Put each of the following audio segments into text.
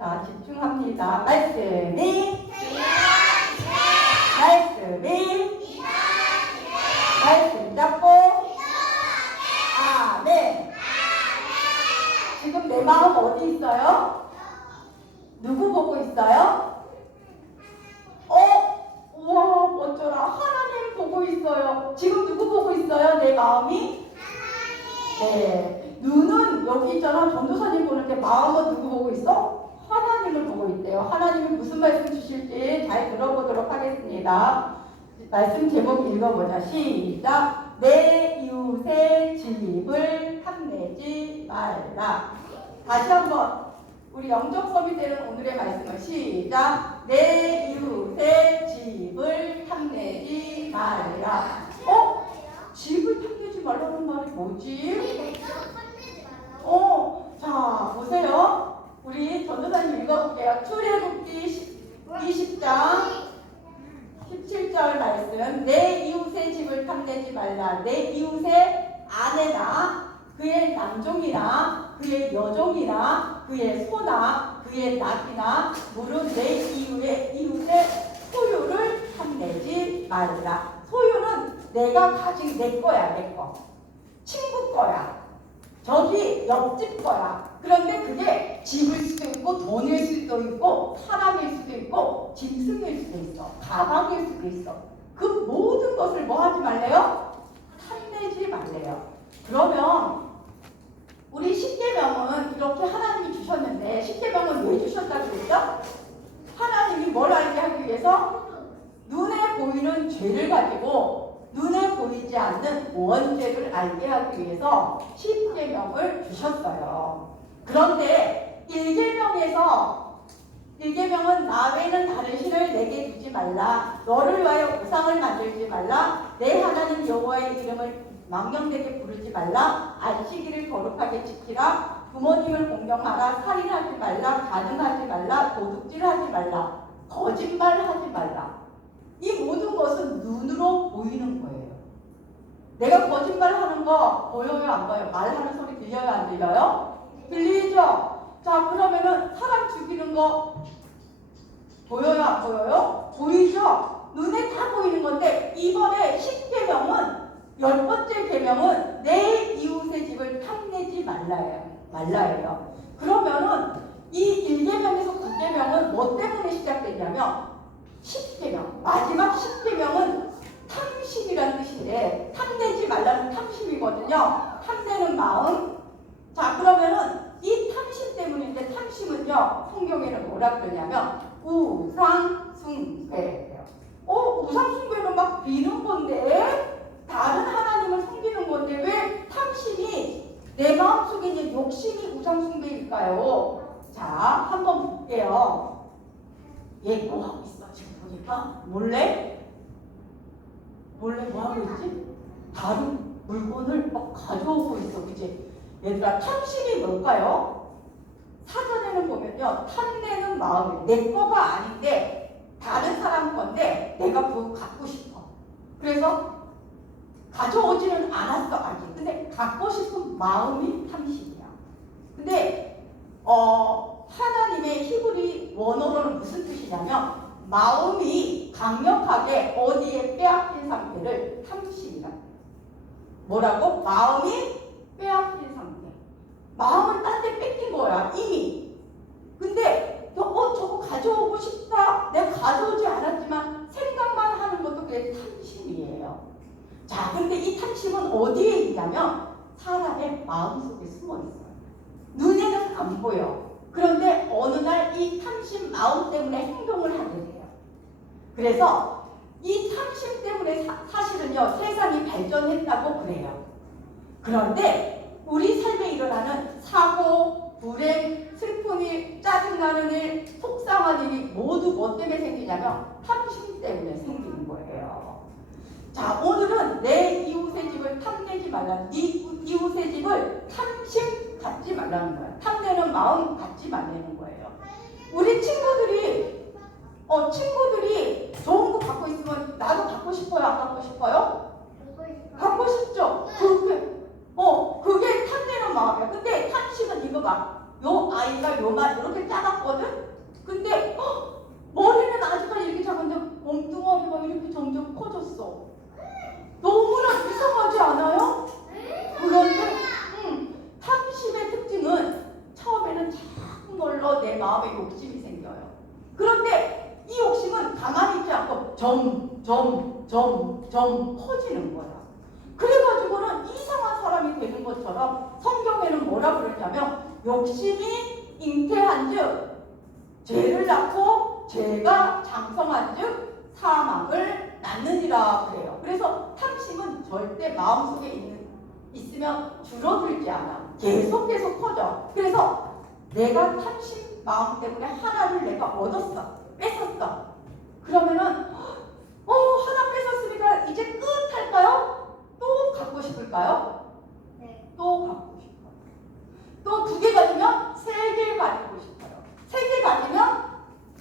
자, 집중합니다. 말씀이 말씀이 말씀 잡고 아멘. 지금 내 마음 어디 있어요? 누구 보고 있어요? 어? 우와 어쩌라 하나님 보고 있어요. 지금 누구 보고 있어요? 내 마음이? 네. 눈은 여기 있잖아. 전도사님 보는 때 마음은 누구 보고 있어? 하나님을 보고 있대요. 하나님이 무슨 말씀 주실지 잘 들어보도록 하겠습니다. 말씀 제목 읽어보자. 시작. 내 이웃의 집을 탐내지 말라. 다시 한번 우리 영적 섬이 되는 오늘의 말씀을 시작. 내 이웃의 집을 탐내지 말라. 어? 집을 탐내지 말라는 말이 뭐지? 어, 자, 보세요. 우리 전도사님 읽어볼게요. 출애굽기 20장 17절 말씀. 내 이웃의 집을 탐내지 말라. 내 이웃의 아내나 그의 남종이나 그의 여종이나 그의 소나 그의 낙이나 무릇 내 이웃의 이웃의 소유를 탐내지 말라. 소유는 내가 가진 내 거야, 내 거. 친구 거야. 저기 옆집 거야. 그런데 그게 집일 수도 있고 돈일 수도 있고 사람일 수도 있고 짐승일 수도 있어. 가방일 수도 있어. 그 모든 것을 뭐 하지 말래요? 탐내지 말래요. 그러면 우리 십계명은 이렇게 하나님이 주셨는데 십계명은 왜 주셨다고 그랬죠? 하나님이 뭘 알게 하기 위해서 눈에 보이는 죄를 가지고 눈에 보이지 않는 원죄를 알게 하기 위해서 십계명을 주셨어요. 그런데 일계명에서 일계명은 나 외에는 다른 신을 내게 두지 말라. 너를 위하여 우상을 만들지 말라. 내 하나님 여호와의 이름을 망령되게 부르지 말라. 안식일을 거룩하게 지키라. 부모님을 공경하라. 살인하지 말라. 가늠하지 말라. 도둑질하지 말라. 거짓말하지 말라. 이 모든 것은 눈으로 보이는 거예요. 내가 거짓말 하는 거 보여요 안 보여요? 말하는 소리 들려요 안 들려요? 들리죠? 자 그러면은 사람 죽이는 거 보여요 안 보여요? 보이죠? 눈에 다 보이는 건데 이번에 10계명은 열 번째 계명은 내 이웃의 집을 탐내지 말라예요. 말라예요. 그러면은 이 1계명에서 9계명은 뭐 때문에 시작되냐면 10계명 마지막 10계명은 탐심이라는 뜻인데 탐내지 말라는 탐심이거든요. 탐내는 마음. 자 그러면은 이 탐심 때문인데 탐심은요 성경에는 뭐라 그러냐면 우상숭배예요. 어 우상숭배는 막 비는 건데 다른 하나님을 섬기는 건데 왜 탐심이 내 마음속에 있는 욕심이 우상숭배일까요? 자 한번 볼게요. 얘뭐 하고 있어 지금 보니까 몰래 몰래 뭐 하고 있지? 다른 물건을 막 가져오고 있어, 그지? 얘들아, 탐심이 뭘까요? 사전에는 보면요, 탐내는 마음이 내 거가 아닌데 다른 사람 건데 내가 그거 갖고 싶어. 그래서 가져오지는 않았어, 아직. 근데 갖고 싶은 마음이 탐심이야. 근데 어, 하나님의 히브리 원어로는 무슨 뜻이냐면 마음이 강력하게 어디에 빼앗긴 상태를 탐심이라. 뭐라고? 마음이 빼앗긴 상태. 마음은 딴 데 뺏긴 거야, 이미. 근데, 저, 어, 저거 가져오고 싶다. 내가 가져오지 않았지만 생각만 하는 것도 그게 탐심이에요. 자, 근데 이 탐심은 어디에 있냐면 사람의 마음 속에 숨어 있어요. 눈에는 안 보여. 그런데 어느 날 이 탐심 마음 때문에 행동을 하게 돼요. 그래서 이 탐심 때문에 사, 실은요 세상이 발전했다고 그래요. 그런데 우리 삶에 일어나는 사고, 불행, 일, 짜증나는 일, 속상한 일이 모두 뭐 때문에 생기냐면 탐심 때문에 생기는 거예요. 자 오늘은 내 이웃의 집을 탐내지 말라. 네 이웃의 집을 탐심 갖지 말라는 거야. 탐내는 마음 갖지 말라는 거예요. 우리 친구들이 어 친구들이 좋은 거 갖고 있으면 나도 갖고 싶어요 안 갖고 싶어요? 갖고 싶죠. 그게 어 그게 탐내는 마음이야. 근데 탐심은 이거 봐. 요 아이가 요만 이렇게 작았거든? 근데 헉, 머리는 아직까지 이렇게 작은데 몸뚱아리가 이렇게 점점 커졌어. 너무나 이상하지 않아요? 그런데 음, 탐심의 특징은 처음에는 작은 걸로 내 마음에 욕심이 생겨요. 그런데 이 욕심은 가만히 있지 않고 점, 점, 점, 점 커지는 거야. 그래가지고는 이상한 사람이 되는 것처럼 성경에는 뭐라 그랬냐면 욕심이 잉태한 즉 죄를 낳고 죄가 장성한 즉 사망을 낳느니라 그래요. 그래서 탐심은 절대 마음속에 있는 있으면 줄어들지 않아. 계속 계속 커져. 그래서 내가 탐심 마음 때문에 하나를 내가 얻었어. 뺏었어. 그러면은 어 하나 뺏었으니까 이제 끝 할까요? 또 갖고 싶을까요? 또 갖고 싶어요. 또 두 개 가지면 세개 가지고 싶어요. 세 개 가지면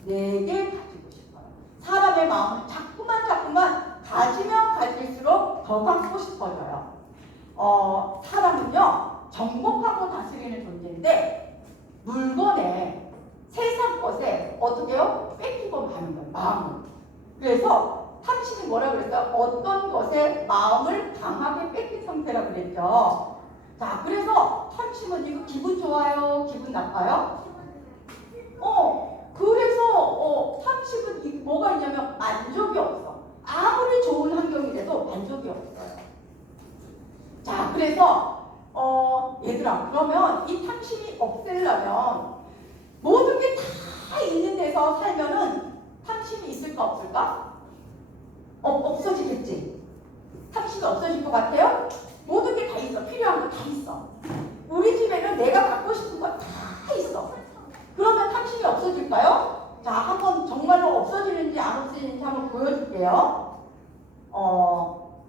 네 개 가지고 싶어요. 사람의 마음은 자꾸만 자꾸만 가지면 가질수록 더 갖고 싶어져요. 어, 사람은요, 정복하고 다스리는 존재인데, 물건에, 세상 것에 어떻게 해요? 뺏기고 마는 거예요, 마음을. 그래서 탐심이 뭐라 그랬어요? 어떤 것에 마음을 강하게 뺏긴 상태라 그랬죠. 자, 그래서 탐심은 이거 기분 좋아요? 기분 나빠요? 어, 그래서 어, 탐심은 이- 뭐가 있냐면 만족이 없어. 아무리 좋은 환경이라도 만족이 없어요. 자, 그래서 어, 얘들아, 그러면 이 탐심이 없애려면 모든 게 다 있는 데서 살면은 탐심이 있을까 없을까? 어, 없어지겠지. 탐심이 없어질 것 같아요? 모든 게 다 있어. 필요한 거 다 있어. 우리 집에는 내가 갖고 싶은 거 다 있어. 그러면 탐심이 없어질까요? 자, 한번 정말로 없어지는지 안 없어지는지 한번 보여줄게요. 어,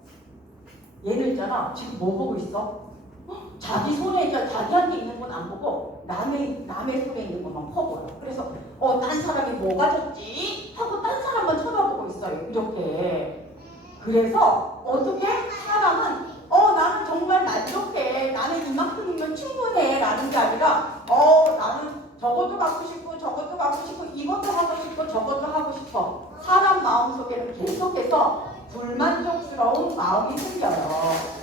얘는 있잖아. 지금 뭐 보고 있어? 헉, 자기 손에 있잖아. 자기한테 있는 건 안 보고 남의 남의 손에 있는 것만 퍼보여. 그래서 어, 딴 사람이 뭐 가졌지? 하고 딴 사람만 쳐다보고 있어요. 이렇게. 그래서 어떻게 사람은 어 나는 정말 만족해. 나는 이만큼이면 충분해. 라는 게 아니라 어 나는 저것도 갖고 싶고 저것도 갖고 싶고 이것도 하고 싶고 저것도 하고 싶어. 사람 마음 속에는 계속해서 불만족스러운 마음이 생겨요.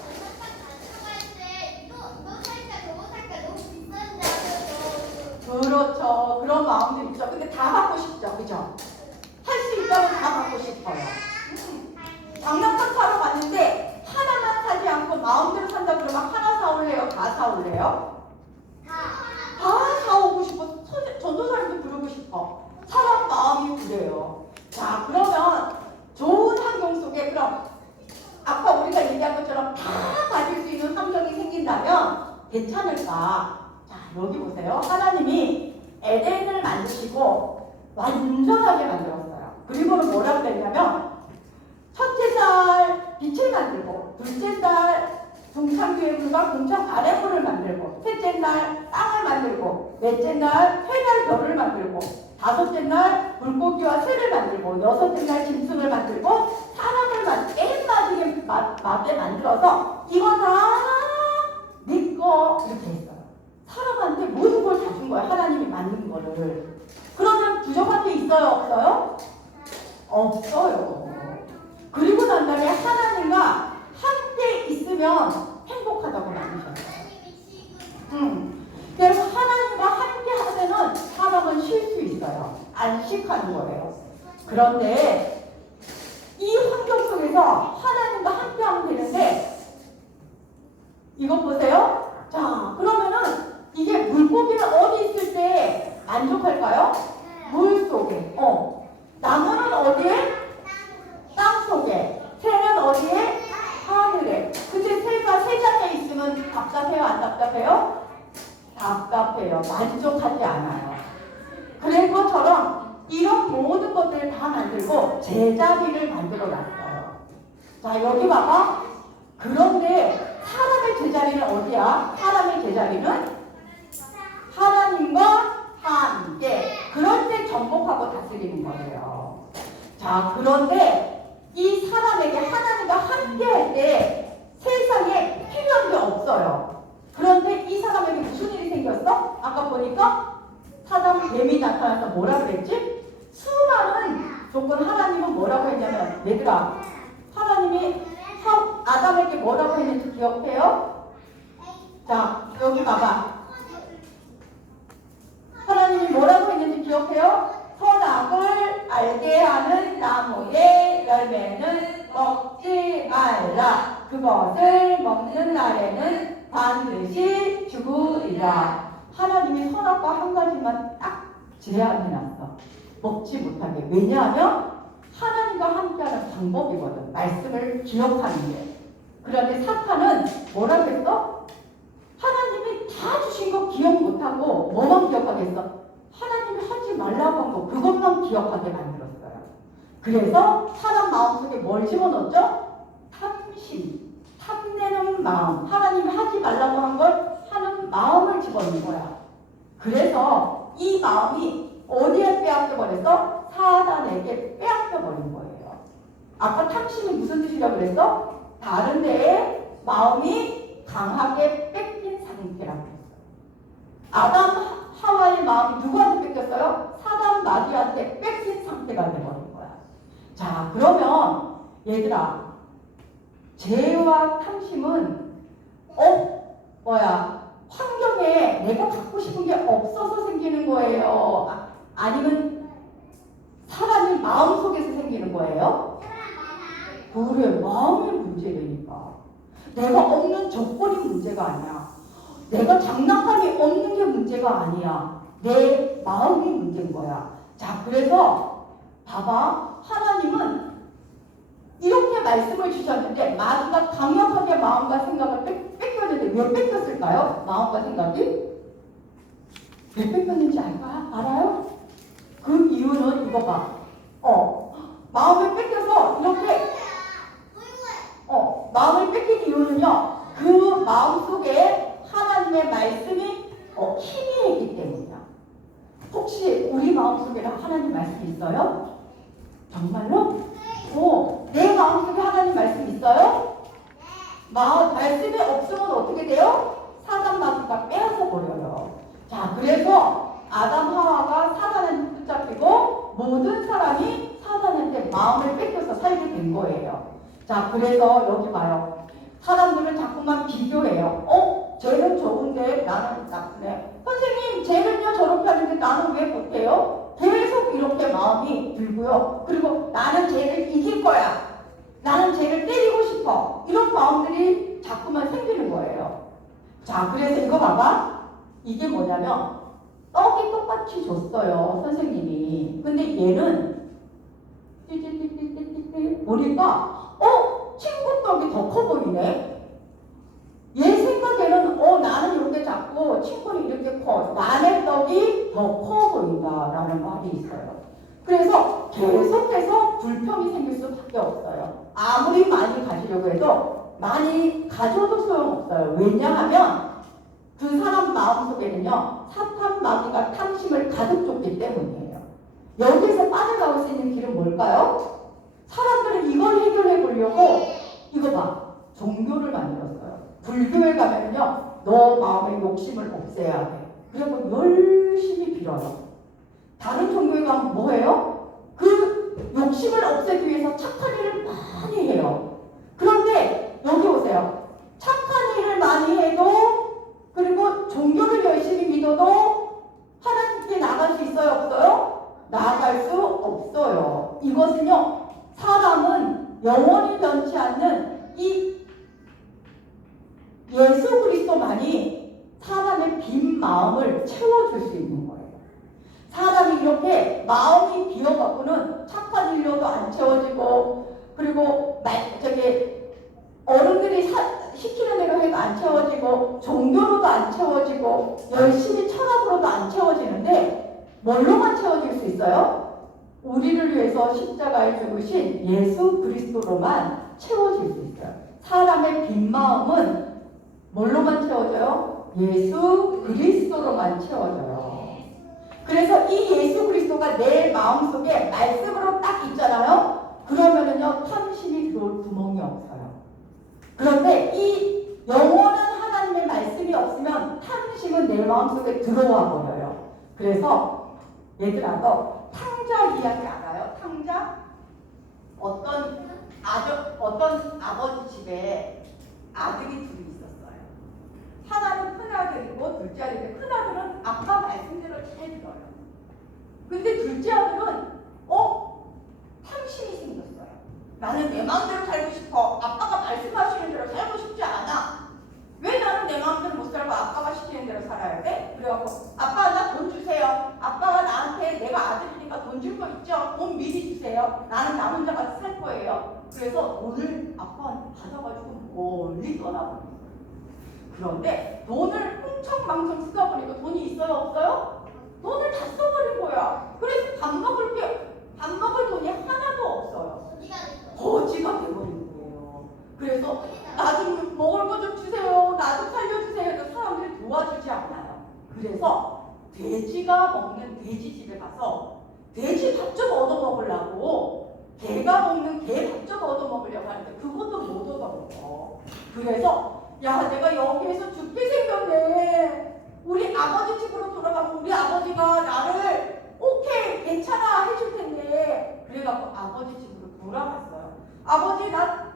그렇죠. 그런 마음들 있죠. 근데 다 갖고 싶죠. 그죠? 할 수 있다면 다 갖고 싶어요. 음. 장난감 사러 갔는데 하나만 사지 않고 마음대로 산다 그러면 하나 사올래요? 다 사올래요? 다 사오고 싶어. 선- 전도사님도 부르고 싶어. 사람 마음이 그래요. 자, 그러면 좋은 환경 속에 그럼 아까 우리가 얘기한 것처럼 다 가질 수 있는 환경이 생긴다면 괜찮을까? 자, 여기 보세요. 하나님이 에덴을 만드시고 완전하게 만들었어요. 그리고는 뭐라고 했냐면 첫째 달 빛을 만들고 둘째 달 동창교의 물과 공창 아래물을 만들고 셋째 날 땅을 만들고 넷째 날 해달 별을 만들고 다섯째 날 물고기와 새를 만들고 여섯째 날 짐승을 만들고 사람을 만, 마- 마지막에 만들어서 이거 다네거 이렇게 했어요. 사람한테 모든 걸 다 준 거예요. 하나님이 만든 거를. 그러면 부족한 게 있어요? 없어요? 없어요. 그리고 난 다음에 하나님과 함께 있으면 행복하다고 만드셨어요. 음. 그래서 하나님과 함께 하면은 사람은 쉴 수 있어요. 안식하는 거예요. 그런데 이 환경 속에서 하나님과 함께 하면 되는데 이것 보세요. 자, 그러면은 이게 물고기는 어디 있을 때 만족할까요? 물 속에. 어. 나무는 어디에? 땅 속에. 새는 어디에? 하늘에. 근데 새가 새 장에 있으면 답답해요? 안 답답해요? 답답해요. 만족하지 않아요. 그런 것처럼 이런 모든 것들을 다 만들고 제자리를 만들어 놨어요. 자, 여기 봐봐. 그런데 사람의 제자리는 어디야? 사람의 제자리는 하나님과 함께. 때 정복하고 다스리는 거예요. 자, 그런데 이 사람에게 하나님과 함께 할 때 세상에 필요한 게 없어요. 그런데 이 사람에게 무슨 일이 생겼어? 아까 보니까 뭐니까? 사단 뱀이 나타나서 뭐라 그랬지? 수많은 조건 하나님은 뭐라고 했냐면 얘들아 하나님이 하- 아담에게 뭐라고 했는지 기억해요? 자 여기 봐봐 하나님이 뭐라고 했는지 기억해요? 선악을 알게 하는 나무의 열매는 먹지 말라. 그것을 먹는 날에는 반드시 죽으리라. 하나님이 선악과 한 가지만 딱 제한해 놨어. 먹지 못하게. 왜냐하면 하나님과 함께하는 방법이거든. 말씀을 기억하는 게. 그런데 사탄은 뭐라고 했어? 하나님이 다 주신 거 기억 못하고 뭐만 기억하겠어? 하나님이 하지 말라고 한 거 그것만 기억하게 만들었어요. 그래서 사람 마음속에 뭘 집어넣었죠? 탐심, 탐내는 마음. 하나님이 하지 말라고 한 걸 하는 마음을 집어넣은 거야. 그래서 이 마음이 어디에 빼앗겨 버렸어? 사단에게 빼앗겨 버린 거예요. 아까 탐심이 무슨 뜻이라고 그랬어? 다른 데에 마음이 강하게 뺏긴 상태라고 했어요. 아담 하와의 마음이 누구한테 뺏겼어요? 사단 마귀한테 뺏긴 상태가 돼버린 거야. 자, 그러면 얘들아, 죄와 탐심은 어 뭐야 환경에 내가 갖고 싶은 게 없어서 생기는 거예요. 아, 아니면 사람이 마음 속에서 생기는 거예요? 그래 마음의 문제라니까. 내가 없는 조건이 문제가 아니야. 내가 장난감이 없는 게 문제가 아니야. 내 마음이 문제인 거야. 자, 그래서 봐봐. 하나님은 이렇게 말씀을 주셨는데 마귀가 강력하게 마음과 생각을 뺏, 뺏겼는데 왜 뺏겼을까요? 마음과 생각이? 왜 뺏겼는지 알까? 알아요? 그 이유는 이거 봐. 어, 마음을 뺏겨서 이렇게 어, 마음을 뺏긴 이유는요. 그 마음 속에 하나님의 말씀이 어, 힘이 있기 때문이야. 혹시 우리 마음 속에는 하나님 말씀이 있어요? 정말로? 어, 내 마음 속에 하나님 말씀 있어요? 마음, 말씀이 없으면 어떻게 돼요? 사단 마귀가 빼앗아 버려요. 자, 그래서 아담 하와가 사단한테 붙잡히고 모든 사람이 사단한테 마음을 뺏겨서 살게 된 거예요. 자, 그래서 여기 봐요. 사람들은 자꾸만 비교해요. 어? 쟤는 좋은데 나는 나쁘네. 선생님, 쟤는요 저렇게 하는데 나는 왜 못해요? 계속 이렇게 마음이 들고요. 그리고 나는 쟤를 이길 거야. 나는 쟤를 때리고 싶어. 이런 마음들이 자꾸만 생기는 거예요. 자, 그래서 이거 봐봐. 이게 뭐냐면 떡이 똑같이 줬어요, 선생님이. 근데 얘는 띠띠띠띠띠띠 보니까 어? 친구 떡이 더 커 보이네? 얘 생각에는 어 나는 이렇게 작고 친구는 이렇게 커 남의 떡이 더 커 보인다라는 말이 있어요. 그래서 계속해서 불평이 생길 수밖에 없어요. 아무리 많이 가지려고 해도 많이 가져도 소용없어요. 왜냐하면 그 사람 마음속에는요 사탄 마귀가 탐심을 가득 줬기 때문이에요. 여기서 빠져나올 수 있는 길은 뭘까요? 사람들은 이걸 해결해 보려고 이거 봐 종교를 만들었어요. 불교에 가면요 너 마음의 욕심을 없애야 돼. 그리고 열심히 빌어요. 다른 종교에 가면 뭐해요? 그 욕심을 없애기 위해서 착한 일을 많이 해요. 그런데 여기 오세요. 착한 일을 많이 해도 그리고 종교를 열심히 믿어도 하나님께 나갈 수 있어요 없어요? 나아갈 수 없어요. 이것은요 사람은 영원히 변치 않는 이 예수 그리스도만이 사람의 빈 마음을 채워줄 수 있는 거예요. 사람이 이렇게 마음이 비어갖고는 착한 일로도 안 채워지고 그리고 말 저기 어른들이 사- 시키는 대로 해도 안 채워지고 종교로도 안 채워지고 열심히 철학으로도 안 채워지는데 뭘로만 채워질 수 있어요? 우리를 위해서 십자가에 죽으신 예수 그리스도로만 채워질 수 있어요. 사람의 빈 마음은 뭘로만 채워져요? 예수 그리스도로만 채워져요. 그래서 이 예수 그리스도가 내 마음속에 말씀으로 딱 있잖아요. 그러면은요 탐심이 들어올 구멍이 없어요. 그런데 이 영원한 하나님의 말씀이 없으면 탐심은 내 마음속에 들어와 버려요. 그래서 얘들아 너 탕자 이야기 알아요? 탕자? 어떤 아저 어떤 아버지 집에 아들이 있었어요. 하나는 큰 아들이고 둘째 아들인데 큰 아들은 아빠 말씀대로 잘 들어요. 근데 둘째 아들은 어 탐심이 생겼어요. 나는 내 마음대로 살고 싶어. 아빠가 말씀하시는 대로 살고 싶지 않아. 왜 나는 내 마음대로 못 살고 아빠가 시키는 대로 살아야 돼? 그래갖고 아빠 나 돈 주세요. 아빠가 나한테 내가 아들이니까 돈 줄 거 있죠? 돈 미리 주세요. 나는 나 혼자 가서 살 거예요. 그래서 돈을 아빠한테 받아가지고 멀리 떠나버렸어요. 그런데 돈을 흥청망청 쓰다 보니까 돈이 있어요 없어요? 돈을 다 써버린 거야. 그래서 밥 먹을 게, 밥 먹을 돈이 하나도 없어요. 거지가 돼버린 거예요. 그래서 나 좀 먹을 거 좀 주세요. 나 좀 살려주세요. 그래서 사람들이 도와주지 않아요. 그래서 돼지가 먹는 돼지 집에 가서 돼지 밥 좀 얻어 먹으려고 개가 먹는 개 밥 좀 얻어 먹으려고 하는데 그것도 못 얻어 먹어. 그래서 야 내가 여기에서 죽게 생겼네. 우리 아버지 집으로 돌아가면 우리 아버지가 나를 오케이 괜찮아 해줄 텐데 그래갖고 아버지 집으로 돌아갔어요. 아버지 나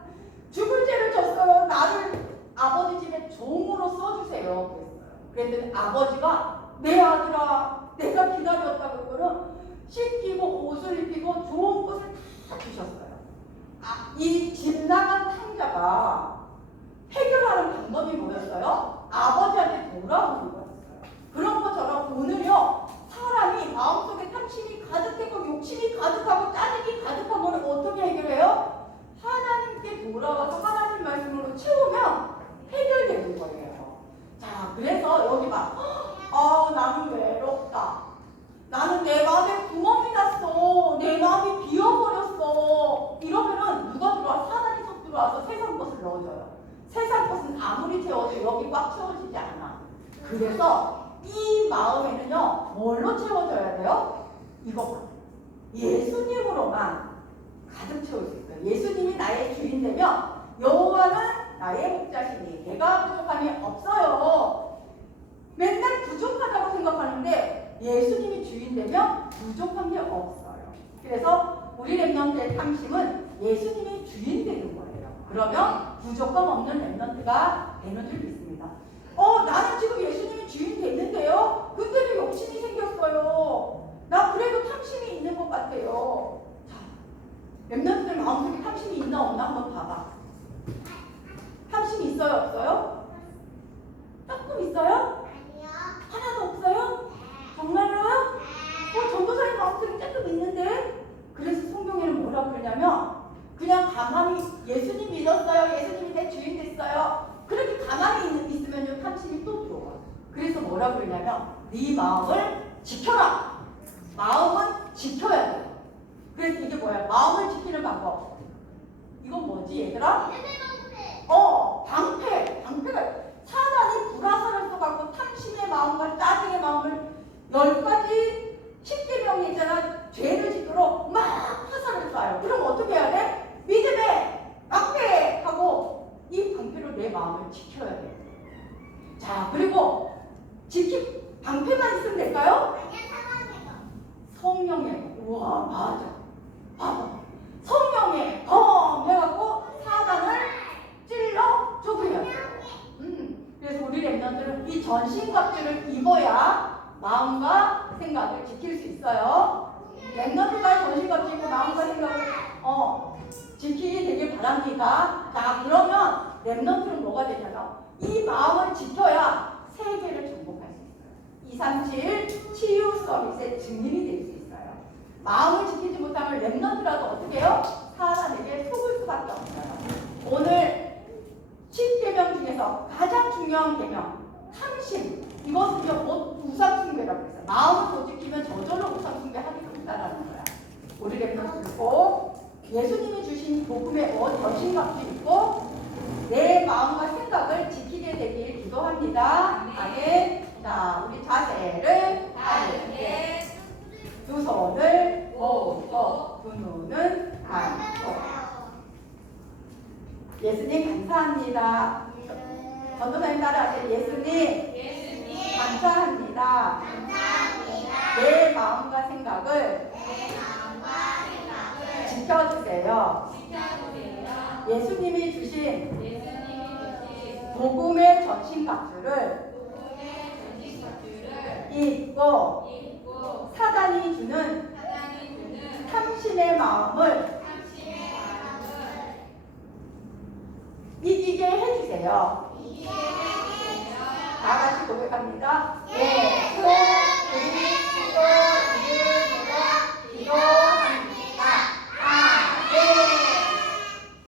죽을 죄를 졌어요. 나를 아버지 집에 종으로 써주세요. 그랬더니 아버지가 내 아들아 내가 기다렸다 그거는 씻기고 옷을 입히고 좋은 것을 다 주셨어요. 아, 이집 나간 탕자가 해결하는 방법이 뭐였어요? 아버지한테 돌아오는 거였어요. 그런 것처럼 오늘요 사람이 마음속에 탐심이 가득했고 욕심이 가득하고 짜증이 가득한 거를 어떻게 해결해요? 하나님께 돌아와서 하나님 말씀으로 채우면 해결되는 거예요. 자, 그래서 여기 막, 아, 나는 외롭다. 나는 내 마음에 구멍이 났어. 내 마음이 비어버렸어. 이러면은 누가 들어와? 사단이 속 들어와서 세상 것을 넣어줘요. 세상 것은 아무리 채워도 여기 꽉 채워지지 않아. 그래서 이 마음에는요, 뭘로 채워져야 돼요? 이거 예수님으로만 가득 채울 수 있어요. 예수님이 나의 주인 되면 여호와는 나의 목자시니 내가 부족함이 없어요. 맨날 부족하다고 생각하는데 예수님이 주인 되면 부족한 게 없어요. 그래서 우리 랩런트의 탐심은 예수님이 주인 되는 거예요. 그러면 부족함 없는 랩런트가 되는 줄 믿습니다. 어, 나는 지금 예수님이 주인 됐는데요. 근데도 욕심이 생겼어요. 나 그래도 탐심이 있는 것 같아요. 자, 랩런트들 마음속에 탐심이 있나 없나 한번 봐봐. 탐심이 있어요, 없어요? 조금 있어요? 하나도 없어요? 정말로요? 어, 전도사님 마음속에 조금 있는데? 그래서 성경에는 뭐라고 그러냐면 그냥 가만히 예수님 믿었어요. 예수님이 내 주인 됐어요. 그렇게 가만히 있- 있으면 탐심이 또 들어와. 그래서 뭐라고 그러냐면 네 마음을 지켜라. 마음은 지켜야 돼. 그래서 이게 뭐야? 마음을 지키는 방법. 이건 뭐지 얘들아? 어, 방패, 방패가 사단이 불화살을 쏘갖고 탐심의 마음과 짜증의 마음을 열 가지 십계명이 있잖아. 죄를 짓도록 막 화살을 쏴요. 그럼 어떻게 해야 돼? 믿음의 방패 하고 이 방패로 내 마음을 지켜야 돼. 자, 그리고 지키 방패만 있으면 될까요? 성령의 우와 맞아 성령의 검 해갖고 사단을 찔러 죽여야 돼요. 음, 그래서 우리 랩런들은 이 전신갑주를 입어야 마음과 생각을 지킬 수 있어요. 랩런트가 전신갑주 입고 마음과 생각을 어 지키게 되길 바랍니다. 자 그러면 랩런트는 뭐가 되냐면 이 마음을 지켜야 세계를 정복할 수 있어요. 237 치유 서밋의 증인이 될 수 있어요. 마음을 지키지 못하면 랩런트라도 어떻게 해요? 사단에게 속을 수밖에 없어요. 오늘 10계명 중에서 가장 중요한 계명 탐심 이것은요 곧 우상숭배라고 했어요. 마음을 못 지키면 저절로 우상숭배하게 된다라는 거야. 우리 랩런트는 꼭 예수님이 주신 복음의 옷 전신갑주 입고 내 마음과 생각을 지키게 되길 기도합니다. 아멘. 자, 우리 자세를 바르게 두 손을 모으고 두 눈은 감고 예수님 감사합니다. 전도사님 따라하세요. 예수님 감사합니다. 감사합니다. 마음과 생각을 지켜주세요. 예수님이 주신 복음의 전신갑주를 입고 사단이 주는 탐심의 마음을 이기게 해주세요. 다 같이 고백합니다. 예, 수, 우리, 수,